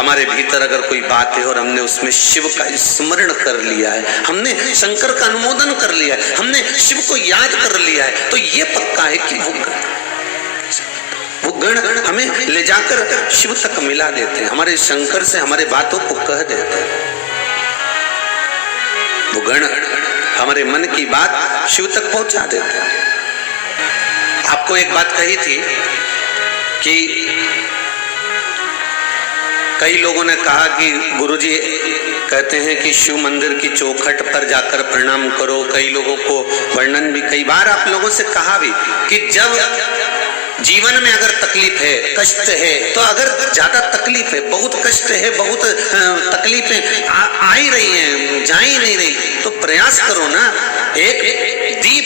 हमारे भीतर अगर कोई बात है और हमने उसमें शिव का स्मरण कर लिया है, हमने शंकर का अनुमोदन कर लिया है, हमने शिव को याद कर लिया है, तो ये पक्का है कि वो गण हमें ले जाकर शिव तक मिला देते हैं, हमारे शंकर से हमारे बातों को कह देते हैं। वो गण हमारे मन की बात शिव तक पहुंचा देते हैं। आपको एक बात कही थी कि कई लोगों ने कहा कि गुरुजी कहते हैं कि शिव मंदिर की चौखट पर जाकर प्रणाम करो। कई लोगों को वर्णन भी कई बार आप लोगों से कहा भी कि जब जीवन में अगर तकलीफ है, कष्ट है, तो अगर ज्यादा तकलीफ है, बहुत कष्ट है, बहुत तकलीफें आ ही रही हैं, जा ही नहीं रही, तो प्रयास करो ना, एक दीप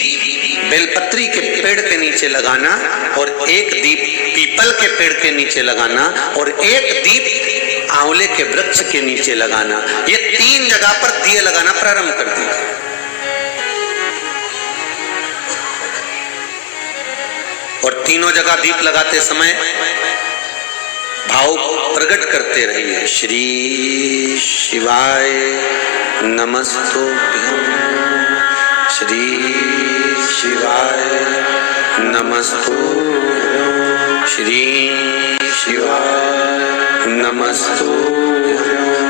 बेलपत्री के पेड़ के नीचे लगाना और एक दीप पीपल के पेड़ के नीचे लगाना और एक दीप आंवले के वृक्ष के नीचे लगाना। ये 3 जगह पर दिए लगाना प्रारंभ कर दिया। और तीनों जगह दीप लगाते समय भाव प्रकट करते रहिए। श्री शिवाय नमस्तुभ्यं, श्री शिवाय नमस्तुभ्यं, श्री शिवाय नमस्तुभ्यं।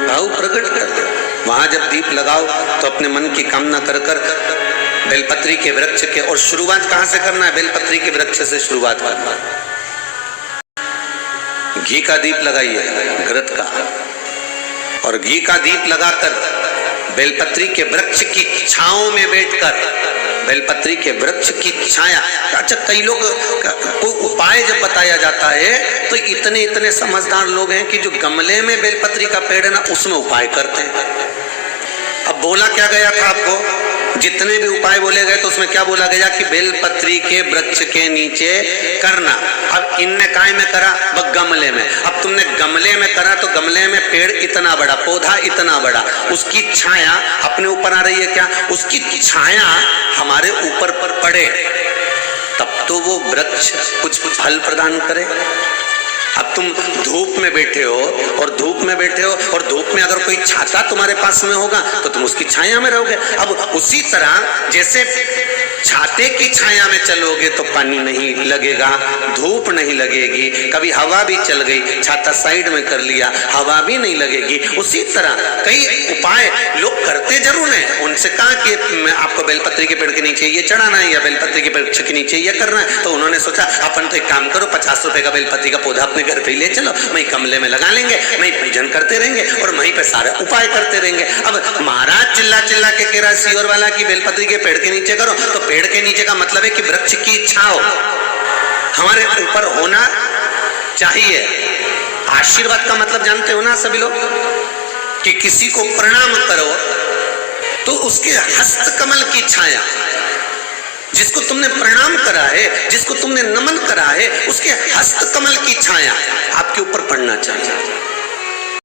भाव प्रकट कर दो। वहां जब दीप लगाओ तो अपने मन की कामना कर बेलपत्री के वृक्ष के, और शुरुआत कहां से करना है? बेलपत्री के वृक्ष से शुरुआत करना। घी का दीप लगाइए, घृत का, और घी का दीप लगाकर बेलपत्री के वृक्ष की छांव में बैठकर, बेलपत्री के वृक्ष की छाया। अच्छा, कई लोग को उपाय जब बताया जाता है तो इतने समझदार लोग हैं कि जो गमले में बेलपत्री का पेड़ है ना, उसमें उपाय करते हैं। अब बोला क्या गया था आपको? जितने भी उपाय बोले गए तो उसमें क्या बोला गया कि बेलपत्री के वृक्ष के नीचे करना। अब इनने काय में करा? वह गमले में। अब तुमने गमले में करा तो गमले में पेड़ इतना बड़ा, पौधा इतना बड़ा, उसकी छाया अपने ऊपर आ रही है क्या? उसकी छाया हमारे ऊपर पड़े तब तो वो वृक्ष कुछ फल प्रदान करे। अब तुम धूप में बैठे हो और धूप में अगर कोई छाता तुम्हारे पास में होगा तो तुम उसकी छाया में रहोगे। अब उसी तरह जैसे छाते की छाया में चलोगे तो पानी नहीं लगेगा, धूप नहीं लगेगी, कभी हवा भी चल गई, छाता साइड में कर लिया, हवा भी नहीं लगेगी। उसी तरह कई उपाय लोग करते जरूर हैं। उनसे कहा कि आपको बेलपत्री के पेड़ के नीचे ये चढ़ाना है या बेलपत्री के पेड़ के नीचे ये करना है, तो उन्होंने सोचा अपन तो एक काम करो, 50 रुपए का बेलपत्री का पौधा अपने घर पे ले चलो, वहीं गमले में लगा लेंगे, वहीं पूजन करते रहेंगे और वहीं पे सारे उपाय करते रहेंगे। अब महाराज चिल्ला चिल्ला के कह रहा है सियोर वाला की बेलपत्री के पेड़ के नीचे करो, तो पेड़ के नीचे का मतलब है कि वृक्ष की छांव हमारे ऊपर होना चाहिए। आशीर्वाद का मतलब जानते हो ना सभी लोग, कि किसी को प्रणाम करो तो उसके हस्तकमल की छाया, जिसको तुमने प्रणाम करा है, जिसको तुमने नमन करा है, उसके हस्तकमल की छाया आपके ऊपर पड़ना चाहिए।